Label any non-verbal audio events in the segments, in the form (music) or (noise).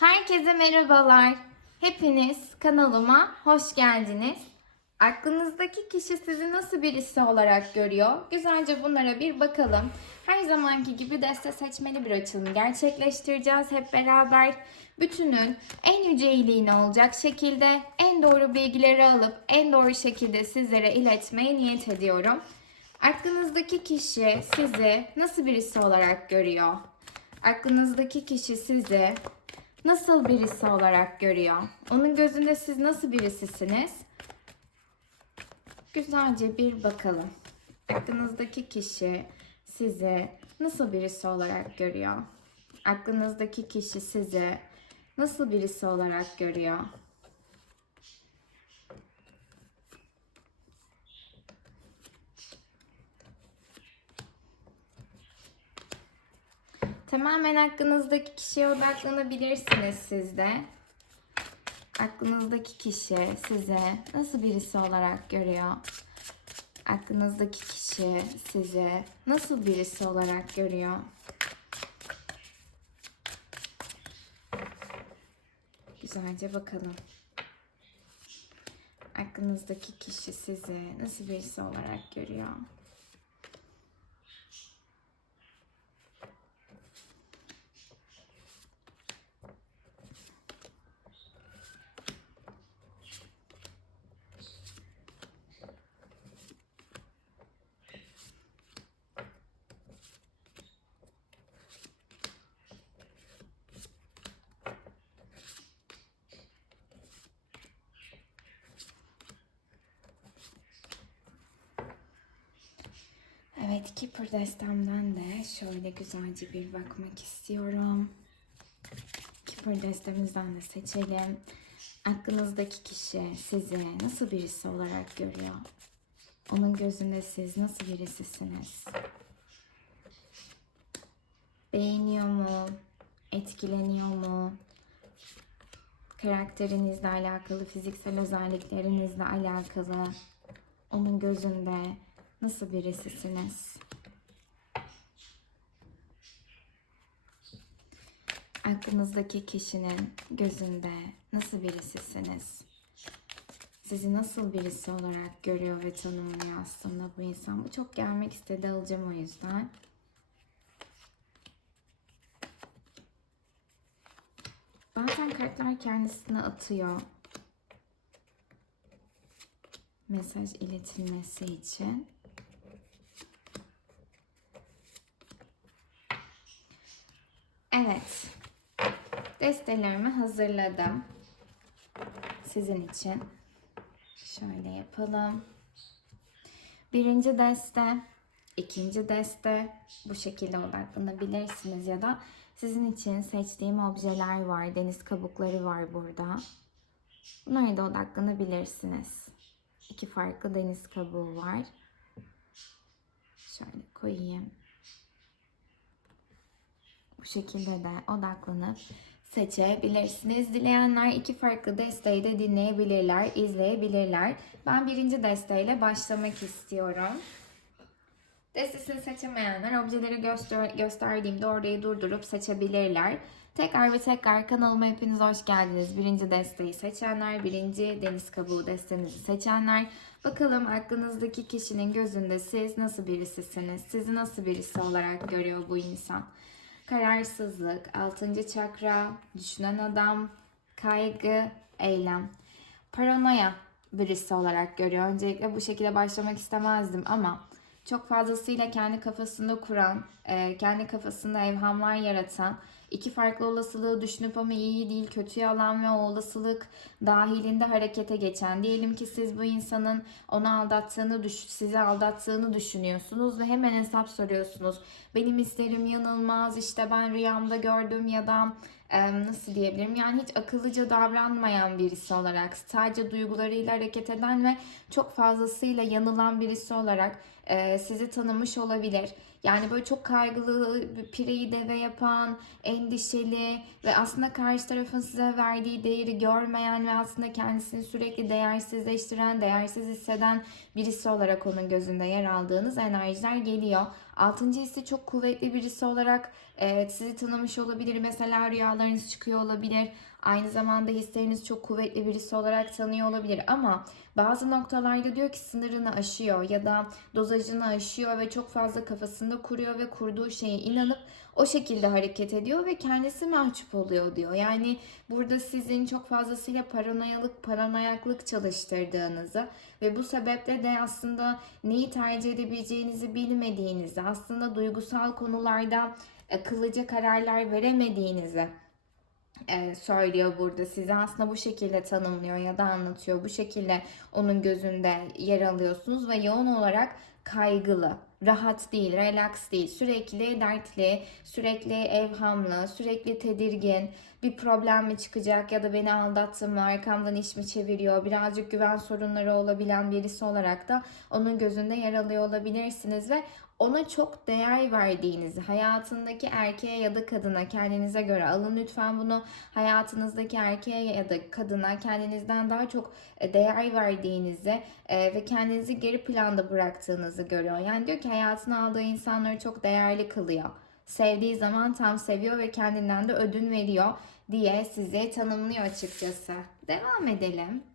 Herkese merhabalar. Hepiniz kanalıma hoş geldiniz. Aklınızdaki kişi sizi nasıl birisi olarak görüyor? Güzelce bunlara bir bakalım. Her zamanki gibi deste seçmeli bir açılım gerçekleştireceğiz hep beraber. Bütünün en yüce iyiliğine olacak şekilde en doğru bilgileri alıp en doğru şekilde sizlere iletmeye niyet ediyorum. Aklınızdaki kişi sizi nasıl birisi olarak görüyor? Aklınızdaki kişi sizi nasıl birisi olarak görüyor? Onun gözünde siz nasıl birisisiniz? Güzelce bir bakalım. Aklınızdaki kişi sizi nasıl birisi olarak görüyor? Aklınızdaki kişi sizi nasıl birisi olarak görüyor? Tamamen aklınızdaki kişiye odaklanabilirsiniz siz de. Aklınızdaki kişi size nasıl birisi olarak görüyor? Aklınızdaki kişi sizi nasıl birisi olarak görüyor? Güzelce bakalım. Aklınızdaki kişi sizi nasıl birisi olarak görüyor? Evet, Keeper destemden de şöyle güzelce bir bakmak istiyorum. Keeper destemizden de seçelim. Aklınızdaki kişi sizi nasıl birisi olarak görüyor? Onun gözünde siz nasıl birisisiniz? Beğeniyor mu? Etkileniyor mu? Karakterinizle alakalı, fiziksel özelliklerinizle alakalı onun gözünde nasıl birisisiniz? Aklınızdaki kişinin gözünde nasıl birisisiniz? Sizi nasıl birisi olarak görüyor ve tanımlıyor aslında bu insan? Bu çok gelmek istedi alacağım o yüzden. Bazen kartlar kendisine atıyor. Mesaj iletilmesi için. Evet. Destelerimi hazırladım. Sizin için. Şöyle yapalım. Birinci deste, ikinci deste bu şekilde odaklanabilirsiniz ya da sizin için seçtiğim objeler var, deniz kabukları var burada. Bunlara da odaklanabilirsiniz. İki farklı deniz kabuğu var. Şöyle koyayım. Bu şekilde de odaklanıp seçebilirsiniz. Dileyenler iki farklı desteği de dinleyebilirler, izleyebilirler. Ben birinci desteğiyle başlamak istiyorum. Destesini seçemeyenler objeleri göster gösterdiğimde orayı durdurup seçebilirler. Tekrar ve tekrar kanalıma hepiniz hoş geldiniz. Birinci desteği seçenler, birinci deniz kabuğu destenizi seçenler. Bakalım aklınızdaki kişinin gözünde siz nasıl birisisiniz? Sizi nasıl birisi olarak görüyor bu insan? Kararsızlık, altıncı çakra, düşünen adam, kaygı, eylem. Paranoya birisi olarak görüyor. Öncelikle bu şekilde başlamak istemezdim ama çok fazlasıyla kendi kafasında kuran, e, kendi kafasında evhamlar yaratan, iki farklı olasılığı düşünüp ama iyi değil kötüye alan ve o olasılık dahilinde harekete geçen. Diyelim ki siz bu insanın onu aldattığını, düş sizi aldattığını düşünüyorsunuz ve hemen hesap soruyorsunuz. Benim isterim yanılmaz, işte ben rüyamda gördüm ya da nasıl diyebilirim yani hiç akıllıca davranmayan birisi olarak sadece duygularıyla hareket eden ve çok fazlasıyla yanılan birisi olarak sizi tanımış olabilir. Yani böyle çok kaygılı, pireyi deve yapan, endişeli ve aslında karşı tarafın size verdiği değeri görmeyen ve aslında kendisini sürekli değersizleştiren, değersiz hisseden birisi olarak onun gözünde yer aldığınız enerjiler geliyor. Altıncı hissi çok kuvvetli birisi olarak evet, sizi tanımış olabilir. Mesela rüyalarınız çıkıyor olabilir. Aynı zamanda hisleriniz çok kuvvetli birisi olarak tanıyor olabilir ama bazı noktalarda diyor ki sınırını aşıyor ya da dozajını aşıyor ve çok fazla kafasında kuruyor ve kurduğu şeye inanıp o şekilde hareket ediyor ve kendisi mahcup oluyor diyor. Yani burada sizin çok fazlasıyla paranoyalık, paranoyaklık çalıştırdığınızı ve bu sebeple de aslında neyi tercih edebileceğinizi bilmediğinizi, aslında duygusal konularda akıllıca kararlar veremediğinizi e, söylüyor burada size. Aslında bu şekilde tanımlıyor ya da anlatıyor. Bu şekilde onun gözünde yer alıyorsunuz ve yoğun olarak kaygılı rahat değil relax değil sürekli dertli sürekli evhamlı sürekli tedirgin. Bir problem mi çıkacak ya da beni aldattı mı arkamdan iş mi çeviriyor birazcık güven sorunları olabilen birisi olarak da onun gözünde yer alıyor olabilirsiniz ve ona çok değer verdiğinizi, hayatındaki erkeğe ya da kadına kendinize göre alın lütfen bunu hayatınızdaki erkeğe ya da kadına kendinizden daha çok e, değer verdiğinizi e, ve kendinizi geri planda bıraktığınızı görüyor. Yani diyor ki hayatına aldığı insanları çok değerli kılıyor. Sevdiği zaman tam seviyor ve kendinden de ödün veriyor diye size tanımlıyor açıkçası. Devam edelim.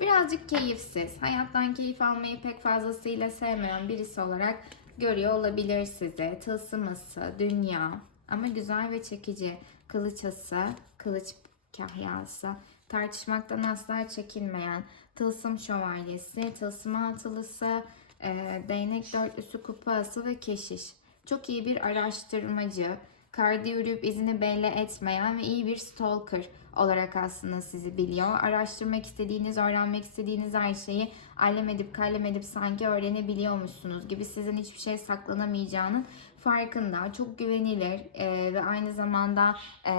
Birazcık keyifsiz, hayattan keyif almayı pek fazlasıyla sevmeyen birisi olarak görüyor olabilir sizi. Tılsıması, dünya ama güzel ve çekici. Kılıçası, kılıç kahyası, tartışmaktan asla çekinmeyen, tılsım şövalyesi, tılsım altılısı, e, değnek dörtlüsü kupası ve keşiş. Çok iyi bir araştırmacı, karda yürüyüp izini belli etmeyen ve iyi bir stalker olarak aslında sizi biliyor. Araştırmak istediğiniz, öğrenmek istediğiniz her şeyi allem edip kallem edip sanki öğrenebiliyormuşsunuz gibi sizin hiçbir şey saklanamayacağının farkında. Çok güvenilir e, ve aynı zamanda e,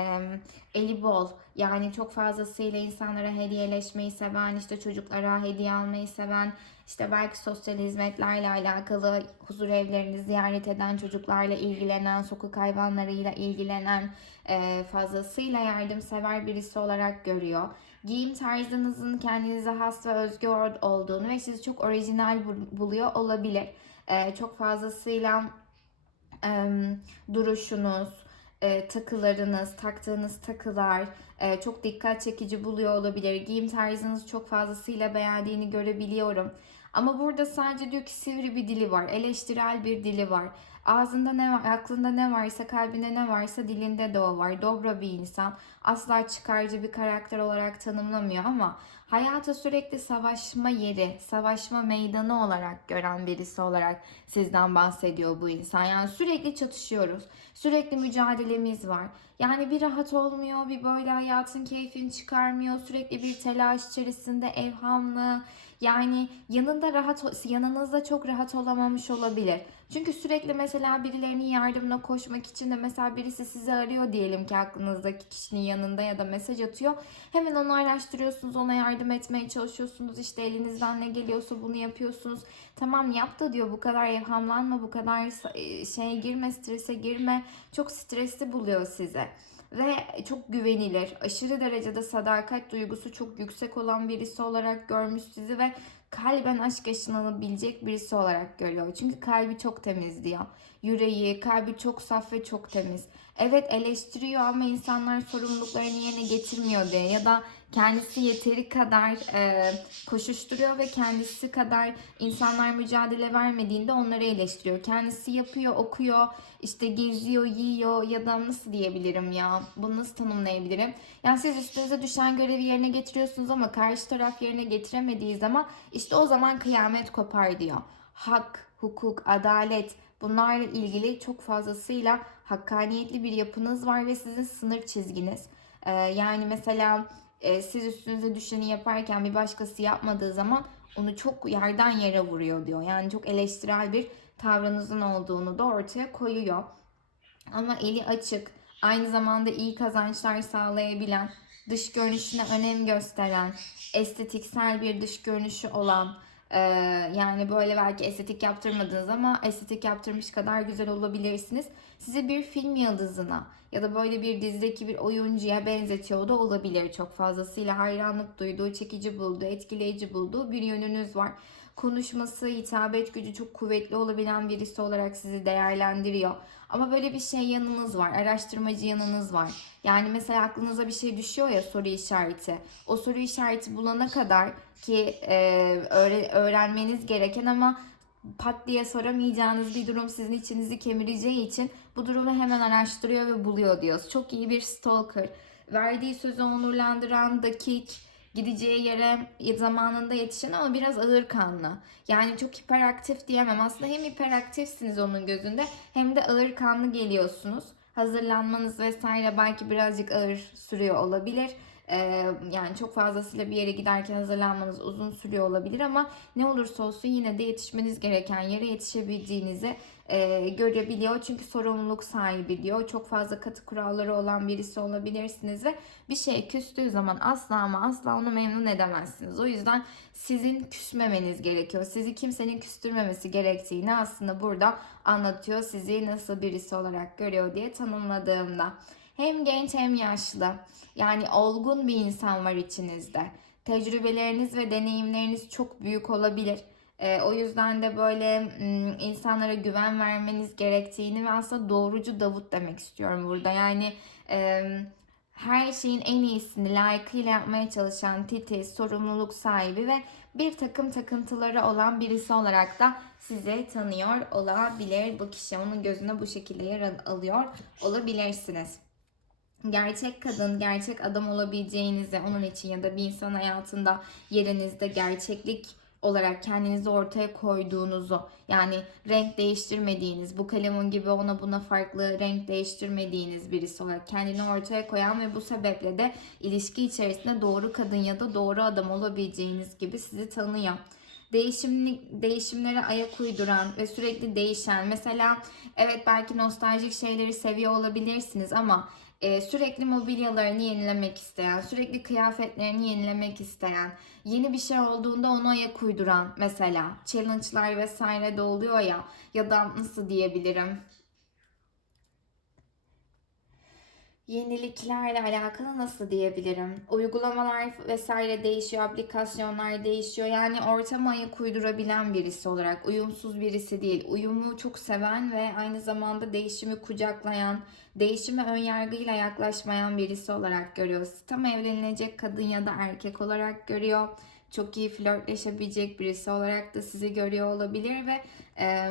eli bol. Yani çok fazlasıyla insanlara hediyeleşmeyi seven, işte çocuklara hediye almayı seven, işte belki sosyal hizmetlerle alakalı huzur evlerini ziyaret eden, çocuklarla ilgilenen, sokak hayvanlarıyla ilgilenen, fazlasıyla yardımsever birisi olarak görüyor. Giyim tarzınızın kendinize has ve özgü olduğunu ve sizi çok orijinal buluyor olabilir. E, çok fazlasıyla duruşunuz, e, takılarınız, taktığınız takılar e, çok dikkat çekici buluyor olabilir. Giyim tarzınız çok fazlasıyla beğendiğini görebiliyorum. Ama burada sadece diyor ki sivri bir dili var, eleştirel bir dili var. Ağzında ne var, aklında ne varsa, kalbinde ne varsa dilinde de o var. Dobra bir insan. Asla çıkarcı bir karakter olarak tanımlamıyor ama hayata sürekli savaşma yeri, savaşma meydanı olarak gören birisi olarak sizden bahsediyor bu insan. Yani sürekli çatışıyoruz. Sürekli mücadelemiz var. Yani bir rahat olmuyor, bir böyle hayatın keyfini çıkarmıyor. Sürekli bir telaş içerisinde evhamlı. Yani yanında rahat, yanınızda çok rahat olamamış olabilir. Çünkü sürekli mesela birilerinin yardımına koşmak için de mesela birisi sizi arıyor diyelim ki aklınızdaki kişinin yanında ya da mesaj atıyor. Hemen onu araştırıyorsunuz, ona yardım etmeye çalışıyorsunuz. İşte elinizden ne geliyorsa bunu yapıyorsunuz. Tamam yap da diyor bu kadar evhamlanma, bu kadar şeye girme, strese girme. Çok stresli buluyor size ve çok güvenilir. Aşırı derecede sadakat duygusu çok yüksek olan birisi olarak görmüş sizi ve kalben aşk yaşanabilecek birisi olarak görüyor. Çünkü kalbi çok temiz diyor. Yüreği, kalbi çok saf ve çok temiz. Evet eleştiriyor ama insanlar sorumluluklarını yerine getirmiyor diye ya da kendisi yeteri kadar e, koşuşturuyor ve kendisi kadar insanlar mücadele vermediğinde onları eleştiriyor. Kendisi yapıyor, okuyor, işte geziyor, yiyor ya da nasıl diyebilirim ya? Bunu nasıl tanımlayabilirim? Yani siz üstünüze düşen görevi yerine getiriyorsunuz ama karşı taraf yerine getiremediği zaman işte o zaman kıyamet kopar diyor. Hak, hukuk, adalet bunlarla ilgili çok fazlasıyla hakkaniyetli bir yapınız var ve sizin sınır çizginiz. Ee, yani mesela e, siz üstünüze düşeni yaparken bir başkası yapmadığı zaman onu çok yerden yere vuruyor diyor. Yani çok eleştirel bir tavrınızın olduğunu da ortaya koyuyor. Ama eli açık, aynı zamanda iyi kazançlar sağlayabilen, dış görünüşüne önem gösteren, estetiksel bir dış görünüşü olan, Yani böyle belki estetik yaptırmadınız ama estetik yaptırmış kadar güzel olabilirsiniz. Sizi bir film yıldızına ya da böyle bir dizideki bir oyuncuya benzetiyor da olabilir. Çok fazlasıyla hayranlık duyduğu, çekici bulduğu, etkileyici bulduğu bir yönünüz var. Konuşması, hitabet gücü çok kuvvetli olabilen birisi olarak sizi değerlendiriyor. Ama böyle bir şey yanınız var, araştırmacı yanınız var. Yani mesela aklınıza bir şey düşüyor ya soru işareti. O soru işareti bulana kadar ki e, öğre- öğrenmeniz gereken ama pat diye soramayacağınız bir durum sizin içinizi kemireceği için bu durumu hemen araştırıyor ve buluyor diyoruz. Çok iyi bir stalker. Verdiği sözü onurlandıran, dakik, gideceği yere zamanında yetişen ama biraz ağır kanlı. Yani çok hiperaktif diyemem. Aslında hem hiperaktifsiniz onun gözünde hem de ağır kanlı geliyorsunuz. Hazırlanmanız vesaire belki birazcık ağır sürüyor olabilir. Ee, yani çok fazlasıyla bir yere giderken hazırlanmanız uzun sürüyor olabilir ama ne olursa olsun yine de yetişmeniz gereken yere yetişebildiğinizi e, görebiliyor. Çünkü sorumluluk sahibi diyor. Çok fazla katı kuralları olan birisi olabilirsiniz ve bir şey küstüğü zaman asla ama asla onu memnun edemezsiniz. O yüzden sizin küsmemeniz gerekiyor. Sizi kimsenin küstürmemesi gerektiğini aslında burada anlatıyor. Sizi nasıl birisi olarak görüyor diye tanımladığımda. Hem genç hem yaşlı. Yani olgun bir insan var içinizde. Tecrübeleriniz ve deneyimleriniz çok büyük olabilir. Ee, o yüzden de böyle insanlara güven vermeniz gerektiğini ve aslında doğrucu Davut demek istiyorum burada. Yani e, her şeyin en iyisini layıkıyla yapmaya çalışan titiz, sorumluluk sahibi ve bir takım takıntıları olan birisi olarak da sizi tanıyor olabilir. Bu kişi onun gözüne bu şekilde yer al- alıyor olabilirsiniz gerçek kadın, gerçek adam olabileceğinizi onun için ya da bir insan hayatında yerinizde gerçeklik olarak kendinizi ortaya koyduğunuzu yani renk değiştirmediğiniz bu kalemun gibi ona buna farklı renk değiştirmediğiniz birisi olarak kendini ortaya koyan ve bu sebeple de ilişki içerisinde doğru kadın ya da doğru adam olabileceğiniz gibi sizi tanıyor. Değişimli değişimlere ayak uyduran ve sürekli değişen mesela evet belki nostaljik şeyleri seviyor olabilirsiniz ama e, sürekli mobilyalarını yenilemek isteyen, sürekli kıyafetlerini yenilemek isteyen, yeni bir şey olduğunda ona ayak uyduran mesela challenge'lar vesaire de oluyor ya ya da nasıl diyebilirim Yeniliklerle alakalı nasıl diyebilirim? Uygulamalar vesaire değişiyor, aplikasyonlar değişiyor. Yani ortama ayak uydurabilen birisi olarak, uyumsuz birisi değil. Uyumu çok seven ve aynı zamanda değişimi kucaklayan, değişime ön yargıyla yaklaşmayan birisi olarak görüyor. Tam evlenilecek kadın ya da erkek olarak görüyor. Çok iyi flörtleşebilecek birisi olarak da sizi görüyor olabilir ve e,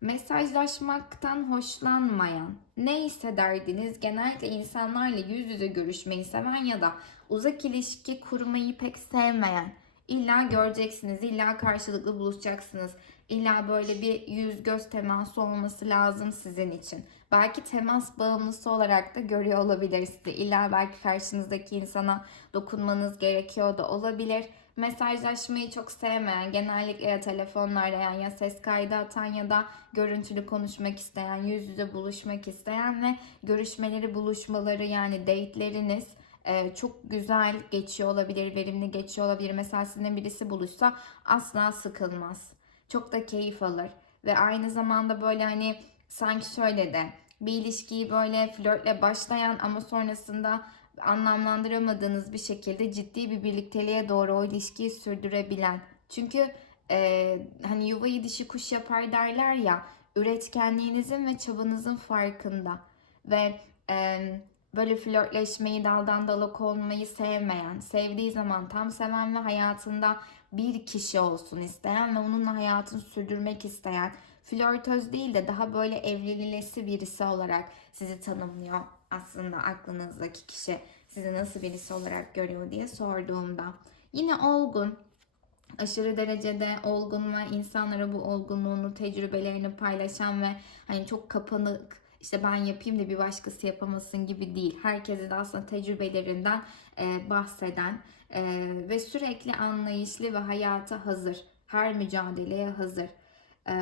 mesajlaşmaktan hoşlanmayan, ne hissederdiniz? Genellikle insanlarla yüz yüze görüşmeyi seven ya da uzak ilişki kurmayı pek sevmeyen. İlla göreceksiniz, illa karşılıklı buluşacaksınız. İlla böyle bir yüz göz teması olması lazım sizin için. Belki temas bağımlısı olarak da görüyor olabilir sizi. İlla belki karşınızdaki insana dokunmanız gerekiyor da olabilir mesajlaşmayı çok sevmeyen, genellikle telefonla arayan ya ses kaydı atan ya da görüntülü konuşmak isteyen, yüz yüze buluşmak isteyen ve görüşmeleri, buluşmaları yani date'leriniz e, çok güzel geçiyor olabilir, verimli geçiyor olabilir. Mesela sizinle birisi buluşsa asla sıkılmaz. Çok da keyif alır. Ve aynı zamanda böyle hani sanki şöyle de bir ilişkiyi böyle flörtle başlayan ama sonrasında anlamlandıramadığınız bir şekilde ciddi bir birlikteliğe doğru o ilişkiyi sürdürebilen. Çünkü e, hani yuvayı dişi kuş yapar derler ya üretkenliğinizin ve çabanızın farkında ve e, böyle flörtleşmeyi daldan dala konmayı sevmeyen, sevdiği zaman tam seven ve hayatında bir kişi olsun isteyen ve onunla hayatını sürdürmek isteyen flörtöz değil de daha böyle evliliğesi birisi olarak sizi tanımlıyor aslında aklınızdaki kişi sizi nasıl birisi olarak görüyor diye sorduğumda. Yine olgun, aşırı derecede olgun ve insanlara bu olgunluğunu, tecrübelerini paylaşan ve hani çok kapanık işte ben yapayım da bir başkası yapamasın gibi değil. Herkese de aslında tecrübelerinden e, bahseden e, ve sürekli anlayışlı ve hayata hazır. Her mücadeleye hazır. E,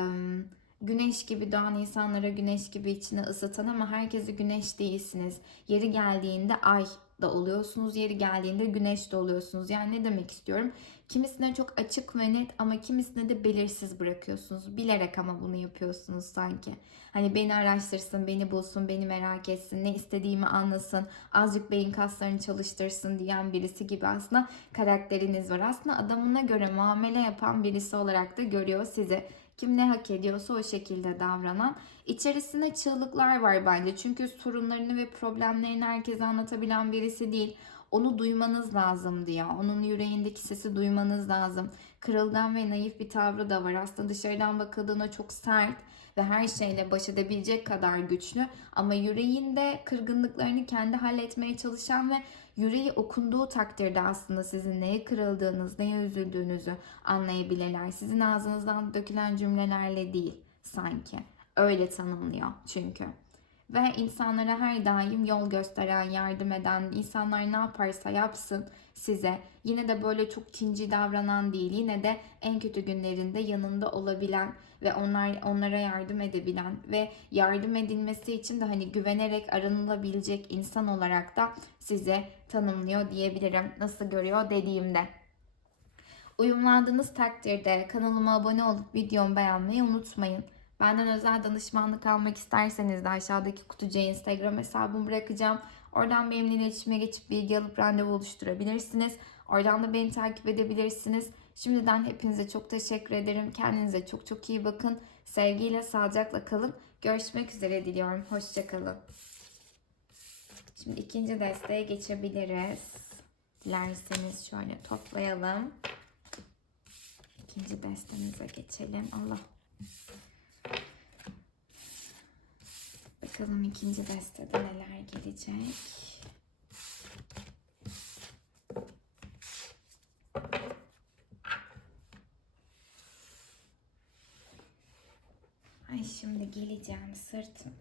güneş gibi doğan insanlara güneş gibi içine ısıtan ama herkese güneş değilsiniz. Yeri geldiğinde ay da oluyorsunuz, yeri geldiğinde güneş de oluyorsunuz. Yani ne demek istiyorum? Kimisine çok açık ve net ama kimisine de belirsiz bırakıyorsunuz. Bilerek ama bunu yapıyorsunuz sanki. Hani beni araştırsın, beni bulsun, beni merak etsin, ne istediğimi anlasın, azıcık beyin kaslarını çalıştırsın diyen birisi gibi aslında karakteriniz var. Aslında adamına göre muamele yapan birisi olarak da görüyor sizi. Kim ne hak ediyorsa o şekilde davranan. İçerisinde çığlıklar var bence. Çünkü sorunlarını ve problemlerini herkese anlatabilen birisi değil. Onu duymanız lazım diyor. Onun yüreğindeki sesi duymanız lazım. Kırılgan ve naif bir tavrı da var. Aslında dışarıdan bakıldığında çok sert ve her şeyle baş edebilecek kadar güçlü. Ama yüreğinde kırgınlıklarını kendi halletmeye çalışan ve yüreği okunduğu takdirde aslında sizin neye kırıldığınız, neye üzüldüğünüzü anlayabilirler. Sizin ağzınızdan dökülen cümlelerle değil sanki. Öyle tanımlıyor çünkü. Ve insanlara her daim yol gösteren, yardım eden, insanlar ne yaparsa yapsın size. Yine de böyle çok kinci davranan değil. Yine de en kötü günlerinde yanında olabilen ve onlar onlara yardım edebilen ve yardım edilmesi için de hani güvenerek aranılabilecek insan olarak da size tanımlıyor diyebilirim. Nasıl görüyor dediğimde. Uyumlandığınız takdirde kanalıma abone olup videomu beğenmeyi unutmayın. Benden özel danışmanlık almak isterseniz de aşağıdaki kutucuğa Instagram hesabımı bırakacağım. Oradan benimle iletişime geçip bilgi alıp randevu oluşturabilirsiniz. Oradan da beni takip edebilirsiniz. Şimdiden hepinize çok teşekkür ederim. Kendinize çok çok iyi bakın. Sevgiyle, sağlıcakla kalın. Görüşmek üzere diliyorum. Hoşçakalın. Şimdi ikinci desteğe geçebiliriz. Dilerseniz şöyle toplayalım. İkinci destemize geçelim. Allah Bakalım ikinci destede neler gelecek. Ay şimdi geleceğim sırtım.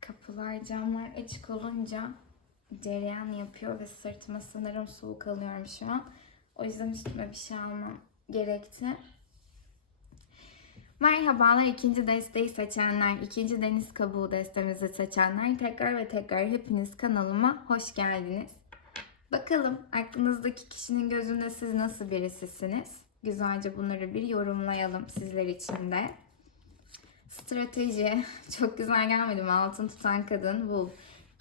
Kapılar, camlar açık olunca cereyan yapıyor ve sırtıma sanırım soğuk alıyorum şu an. O yüzden üstüme bir şey almam gerekti. Merhabalar ikinci desteği seçenler, ikinci deniz kabuğu destemizi seçenler. Tekrar ve tekrar hepiniz kanalıma hoş geldiniz. Bakalım aklınızdaki kişinin gözünde siz nasıl birisisiniz? Güzelce bunları bir yorumlayalım sizler için de. Strateji (laughs) çok güzel gelmedi mi? Altın tutan kadın bu.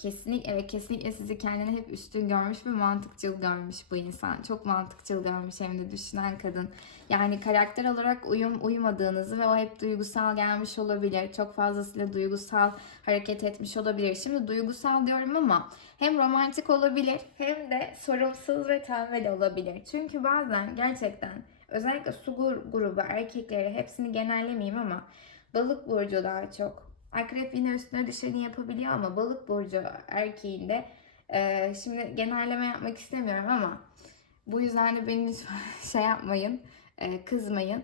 Kesinlikle ve kesinlikle sizi kendine hep üstün görmüş ve mantıkçıl görmüş bu insan. Çok mantıkçıl görmüş hem de düşünen kadın. Yani karakter olarak uyum uyumadığınızı ve o hep duygusal gelmiş olabilir. Çok fazlasıyla duygusal hareket etmiş olabilir. Şimdi duygusal diyorum ama hem romantik olabilir hem de sorumsuz ve tembel olabilir. Çünkü bazen gerçekten özellikle su grubu erkekleri hepsini genellemeyeyim ama Balık burcu daha çok. Akrep yine üstüne düşeni yapabiliyor ama balık burcu erkeğinde e, şimdi genelleme yapmak istemiyorum ama bu yüzden de beni lütfen (laughs) şey yapmayın, e, kızmayın.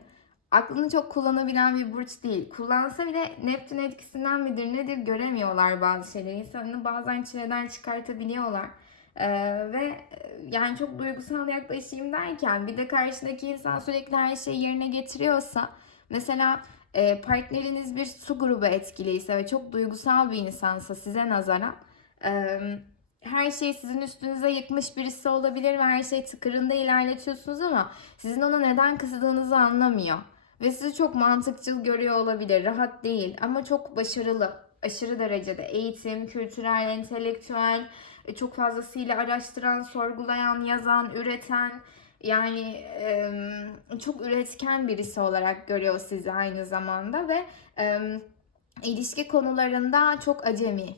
Aklını çok kullanabilen bir burç değil. Kullansa bile Neptün etkisinden midir nedir göremiyorlar bazı şeyleri. İnsanını bazen çileden çıkartabiliyorlar. Ee, ve yani çok duygusal yaklaşayım derken bir de karşındaki insan sürekli her şeyi yerine getiriyorsa mesela e, partneriniz bir su grubu etkiliyse ve çok duygusal bir insansa size nazaran e, her şey sizin üstünüze yıkmış birisi olabilir ve her şey tıkırında ilerletiyorsunuz ama sizin ona neden kızdığınızı anlamıyor. Ve sizi çok mantıkçıl görüyor olabilir. Rahat değil ama çok başarılı. Aşırı derecede eğitim, kültürel, entelektüel, e, çok fazlasıyla araştıran, sorgulayan, yazan, üreten, yani çok üretken birisi olarak görüyor sizi aynı zamanda ve ilişki konularında çok acemi.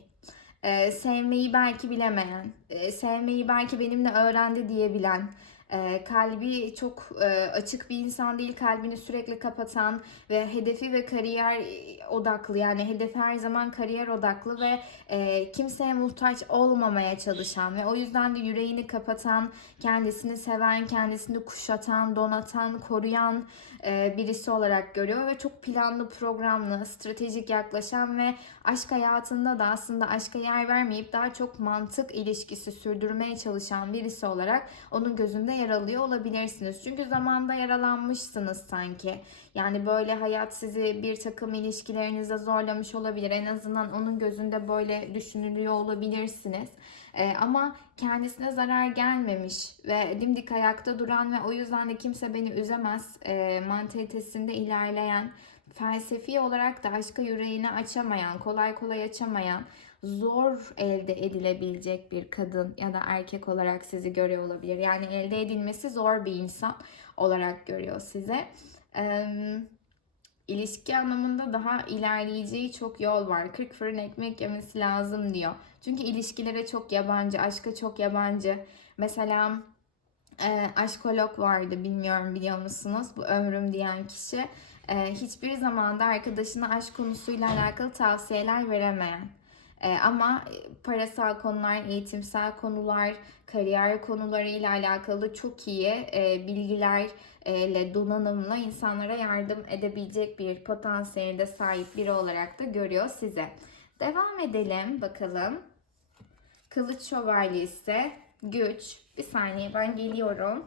Sevmeyi belki bilemeyen, sevmeyi belki benimle öğrendi diyebilen, e, kalbi çok e, açık bir insan değil, kalbini sürekli kapatan ve hedefi ve kariyer odaklı yani hedefi her zaman kariyer odaklı ve e, kimseye muhtaç olmamaya çalışan ve o yüzden de yüreğini kapatan, kendisini seven, kendisini kuşatan, donatan, koruyan birisi olarak görüyor ve çok planlı, programlı, stratejik yaklaşan ve aşk hayatında da aslında aşka yer vermeyip daha çok mantık ilişkisi sürdürmeye çalışan birisi olarak onun gözünde yer alıyor olabilirsiniz. Çünkü zamanda yaralanmışsınız sanki. Yani böyle hayat sizi bir takım ilişkilerinizde zorlamış olabilir. En azından onun gözünde böyle düşünülüyor olabilirsiniz. Ee, ama kendisine zarar gelmemiş ve dimdik ayakta duran ve o yüzden de kimse beni üzemez e, mantalitesinde ilerleyen, felsefi olarak da aşka yüreğini açamayan, kolay kolay açamayan, zor elde edilebilecek bir kadın ya da erkek olarak sizi görüyor olabilir. Yani elde edilmesi zor bir insan olarak görüyor size. Ee, ilişki anlamında daha ilerleyeceği çok yol var. 40 fırın ekmek yemesi lazım diyor. Çünkü ilişkilere çok yabancı, aşka çok yabancı. Mesela e, aşkolog vardı bilmiyorum biliyor musunuz? Bu ömrüm diyen kişi e, hiçbir zamanda arkadaşına aşk konusuyla alakalı tavsiyeler veremeyen. E, ama parasal konular, eğitimsel konular, kariyer konularıyla alakalı çok iyi e, bilgilerle donanımlı insanlara yardım edebilecek bir potansiyelde sahip biri olarak da görüyor size. Devam edelim bakalım. Kılıç şövalyesi, güç. Bir saniye ben geliyorum.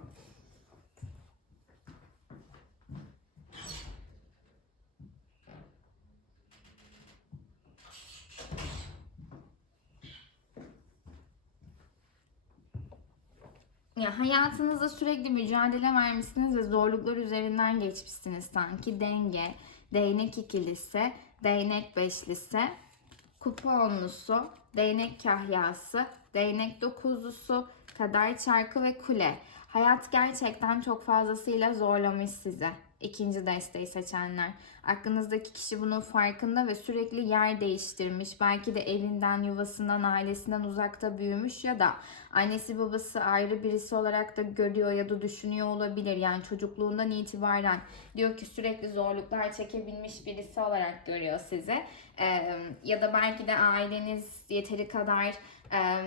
Ya hayatınızda sürekli mücadele vermişsiniz ve zorluklar üzerinden geçmişsiniz sanki. Denge, değnek ikilisi, değnek beşlisi, kupa onlusu, değnek kahyası, değnek dokuzlusu, kader çarkı ve kule. Hayat gerçekten çok fazlasıyla zorlamış sizi. İkinci desteği seçenler. Aklınızdaki kişi bunun farkında ve sürekli yer değiştirmiş. Belki de evinden, yuvasından, ailesinden uzakta büyümüş ya da annesi babası ayrı birisi olarak da görüyor ya da düşünüyor olabilir. Yani çocukluğundan itibaren diyor ki sürekli zorluklar çekebilmiş birisi olarak görüyor sizi. Ee, ya da belki de aileniz yeteri kadar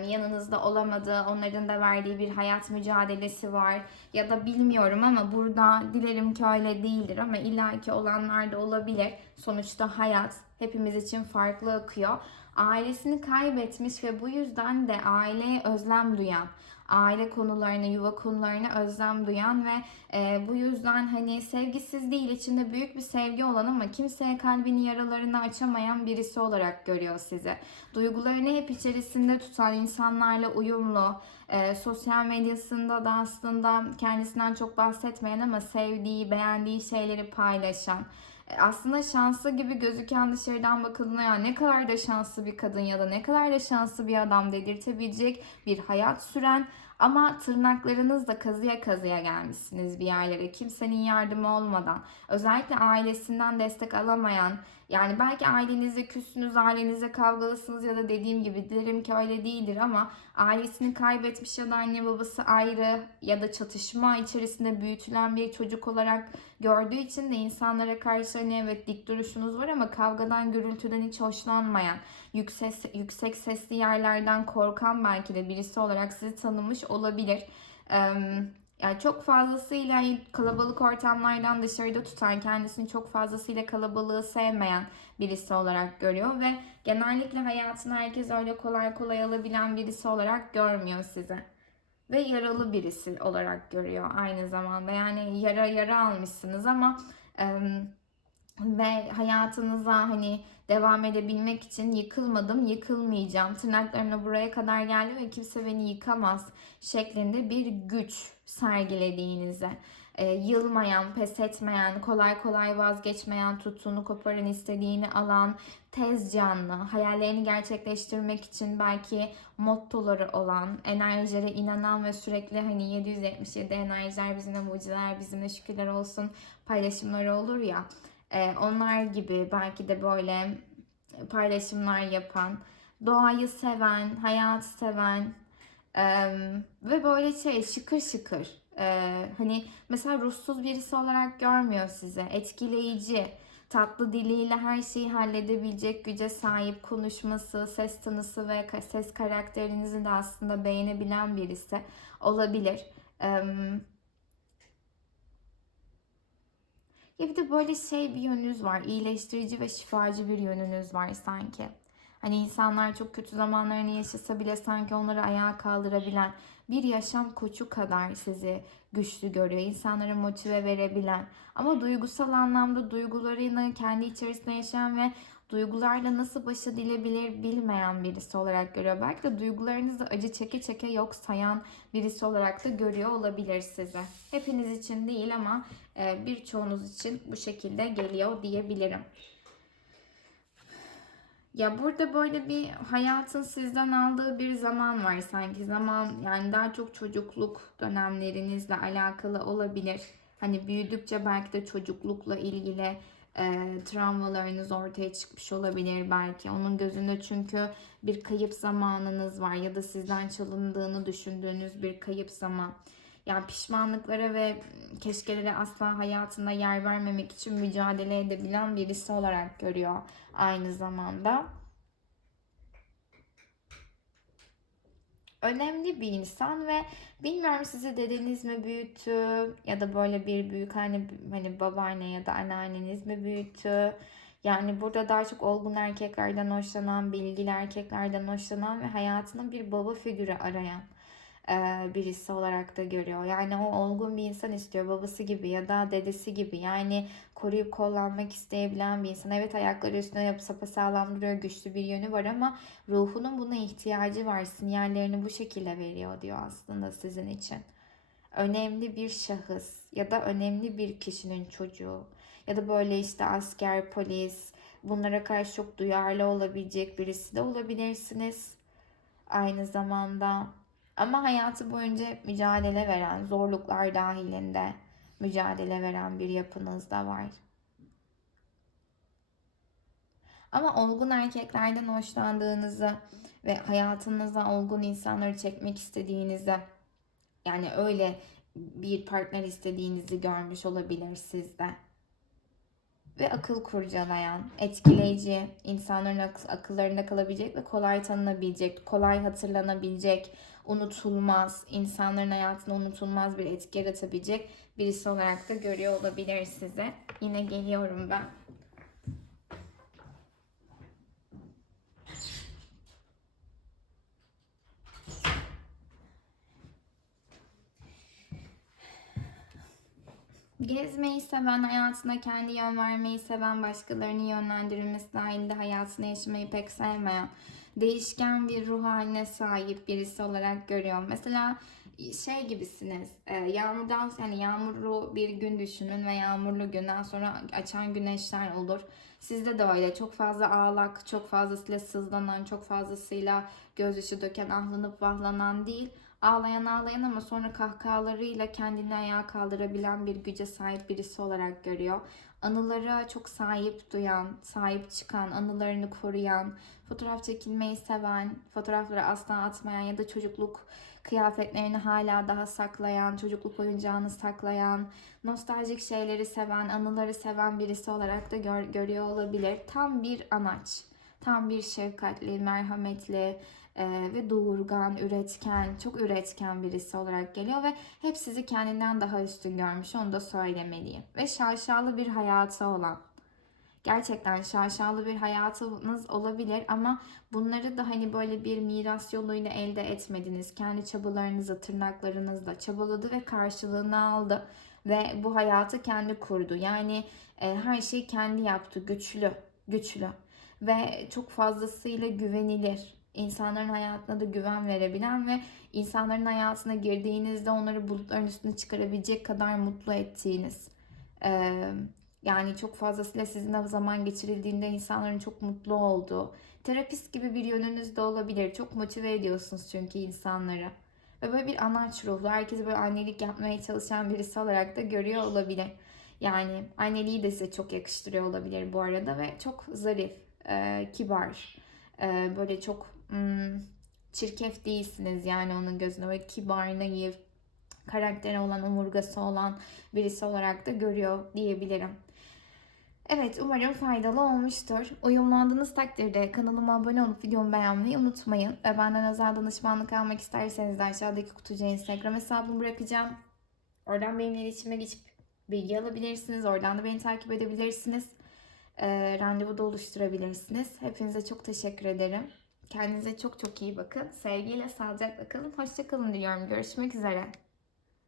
yanınızda olamadı, onların da verdiği bir hayat mücadelesi var ya da bilmiyorum ama burada dilerim ki öyle değildir ama illaki olanlar da olabilir. Sonuçta hayat hepimiz için farklı akıyor. Ailesini kaybetmiş ve bu yüzden de aileye özlem duyan, aile konularına, yuva konularına özlem duyan ve e, bu yüzden hani sevgisiz değil, içinde büyük bir sevgi olan ama kimseye kalbini yaralarını açamayan birisi olarak görüyor sizi. Duygularını hep içerisinde tutan insanlarla uyumlu, e, sosyal medyasında da aslında kendisinden çok bahsetmeyen ama sevdiği, beğendiği şeyleri paylaşan, aslında şanslı gibi gözüken dışarıdan bakıldığında ya ne kadar da şanslı bir kadın ya da ne kadar da şanslı bir adam dedirtebilecek bir hayat süren ama tırnaklarınızla kazıya kazıya gelmişsiniz bir yerlere kimsenin yardımı olmadan. Özellikle ailesinden destek alamayan yani belki ailenizle küssünüz, ailenizle kavgalısınız ya da dediğim gibi dilerim ki öyle değildir ama ailesini kaybetmiş ya da anne babası ayrı ya da çatışma içerisinde büyütülen bir çocuk olarak gördüğü için de insanlara karşı hani evet dik duruşunuz var ama kavgadan, gürültüden hiç hoşlanmayan, yüksek, yüksek sesli yerlerden korkan belki de birisi olarak sizi tanımış olabilir. Um, yani çok fazlasıyla kalabalık ortamlardan dışarıda tutan, kendisini çok fazlasıyla kalabalığı sevmeyen birisi olarak görüyor ve genellikle hayatını herkes öyle kolay kolay alabilen birisi olarak görmüyor sizi. Ve yaralı birisi olarak görüyor aynı zamanda. Yani yara yara almışsınız ama ve hayatınıza hani devam edebilmek için yıkılmadım, yıkılmayacağım. Tırnaklarımla buraya kadar geldi ve kimse beni yıkamaz şeklinde bir güç sergilediğinize. E, yılmayan, pes etmeyen, kolay kolay vazgeçmeyen, tuttuğunu koparan, istediğini alan, tez canlı, hayallerini gerçekleştirmek için belki mottoları olan, enerjilere inanan ve sürekli hani 777 enerjiler bizimle mucizeler, bizimle şükürler olsun paylaşımları olur ya ee, onlar gibi belki de böyle paylaşımlar yapan, doğayı seven, hayatı seven ve böyle şey şıkır şıkır Ee, hani mesela ruhsuz birisi olarak görmüyor sizi. Etkileyici, tatlı diliyle her şeyi halledebilecek güce sahip konuşması, ses tınısı ve ses karakterinizi de aslında beğenebilen birisi olabilir. Ee, ya bir de böyle şey bir yönünüz var. iyileştirici ve şifacı bir yönünüz var sanki. Hani insanlar çok kötü zamanlarını yaşasa bile sanki onları ayağa kaldırabilen bir yaşam koçu kadar sizi güçlü görüyor. İnsanlara motive verebilen ama duygusal anlamda duygularını kendi içerisinde yaşayan ve duygularla nasıl baş edilebilir bilmeyen birisi olarak görüyor. Belki de duygularınızı acı çeke çeke yok sayan birisi olarak da görüyor olabilir sizi. Hepiniz için değil ama e, birçoğunuz için bu şekilde geliyor diyebilirim. Ya burada böyle bir hayatın sizden aldığı bir zaman var sanki. Zaman yani daha çok çocukluk dönemlerinizle alakalı olabilir. Hani büyüdükçe belki de çocuklukla ilgili e, travmalarınız ortaya çıkmış olabilir belki. Onun gözünde çünkü bir kayıp zamanınız var ya da sizden çalındığını düşündüğünüz bir kayıp zaman. Yani pişmanlıklara ve keşkelere asla hayatında yer vermemek için mücadele edebilen birisi olarak görüyor aynı zamanda. Önemli bir insan ve bilmiyorum sizi dedeniz mi büyüttü ya da böyle bir büyük anne hani babaanne ya da anneanneniz mi büyüttü? Yani burada daha çok olgun erkeklerden hoşlanan, bilgili erkeklerden hoşlanan ve hayatının bir baba figürü arayan birisi olarak da görüyor. Yani o olgun bir insan istiyor babası gibi ya da dedesi gibi. Yani koruyup kollanmak isteyebilen bir insan. Evet ayakları üstüne yapıp sapasağlam duruyor. Güçlü bir yönü var ama ruhunun buna ihtiyacı var. Sinyallerini bu şekilde veriyor diyor aslında sizin için. Önemli bir şahıs ya da önemli bir kişinin çocuğu ya da böyle işte asker, polis bunlara karşı çok duyarlı olabilecek birisi de olabilirsiniz. Aynı zamanda ama hayatı boyunca mücadele veren, zorluklar dahilinde mücadele veren bir yapınız da var. Ama olgun erkeklerden hoşlandığınızı ve hayatınıza olgun insanları çekmek istediğinizi yani öyle bir partner istediğinizi görmüş olabilir sizde. Ve akıl kurcalayan, etkileyici, insanların ak- akıllarında kalabilecek ve kolay tanınabilecek, kolay hatırlanabilecek, unutulmaz, insanların hayatına unutulmaz bir etki yaratabilecek birisi olarak da görüyor olabilir sizi. Yine geliyorum ben. Gezmeyi seven, hayatına kendi yön vermeyi seven, başkalarının yönlendirilmesi dahilinde hayatını yaşamayı pek sevmeyen, değişken bir ruh haline sahip birisi olarak görüyorum. Mesela şey gibisiniz, e, yağmurdan yani yağmurlu bir gün düşünün ve yağmurlu günden sonra açan güneşler olur. Sizde de öyle çok fazla ağlak, çok fazlasıyla sızlanan, çok fazlasıyla gözyaşı döken, ahlanıp vahlanan değil ağlayan ağlayan ama sonra kahkahalarıyla kendini ayağa kaldırabilen bir güce sahip birisi olarak görüyor. Anılara çok sahip duyan, sahip çıkan, anılarını koruyan, fotoğraf çekilmeyi seven, fotoğrafları asla atmayan ya da çocukluk kıyafetlerini hala daha saklayan, çocukluk oyuncağını saklayan, nostaljik şeyleri seven, anıları seven birisi olarak da gör, görüyor olabilir. Tam bir anaç, tam bir şefkatli, merhametli, e, ve doğurgan, üretken, çok üretken birisi olarak geliyor ve hep sizi kendinden daha üstün görmüş. Onu da söylemeliyim. Ve şaşalı bir hayatı olan. Gerçekten şaşalı bir hayatınız olabilir ama bunları da hani böyle bir miras yoluyla elde etmediniz. Kendi çabalarınızla, tırnaklarınızla çabaladı ve karşılığını aldı. Ve bu hayatı kendi kurdu. Yani e, her şeyi kendi yaptı. Güçlü, güçlü. Ve çok fazlasıyla güvenilir insanların hayatına da güven verebilen ve insanların hayatına girdiğinizde onları bulutların üstüne çıkarabilecek kadar mutlu ettiğiniz. Ee, yani çok fazlasıyla sizinle zaman geçirildiğinde insanların çok mutlu olduğu. Terapist gibi bir yönünüz de olabilir. Çok motive ediyorsunuz çünkü insanları. Ve böyle bir anaç ruhlu, herkese böyle annelik yapmaya çalışan birisi olarak da görüyor olabilir. Yani anneliği de size çok yakıştırıyor olabilir bu arada ve çok zarif, e, kibar, e, böyle çok hmm, çirkef değilsiniz yani onun gözünde böyle kibar, naif, karakteri olan, omurgası olan birisi olarak da görüyor diyebilirim. Evet umarım faydalı olmuştur. Uyumlandığınız takdirde kanalıma abone olup videomu beğenmeyi unutmayın. Ve benden özel danışmanlık almak isterseniz de aşağıdaki kutucuğa Instagram hesabımı bırakacağım. Oradan benimle iletişime geçip bilgi alabilirsiniz. Oradan da beni takip edebilirsiniz. Ee, randevu da oluşturabilirsiniz. Hepinize çok teşekkür ederim. Kendinize çok çok iyi bakın. Sevgiyle, sağlıcakla kalın. Hoşçakalın diliyorum. Görüşmek üzere.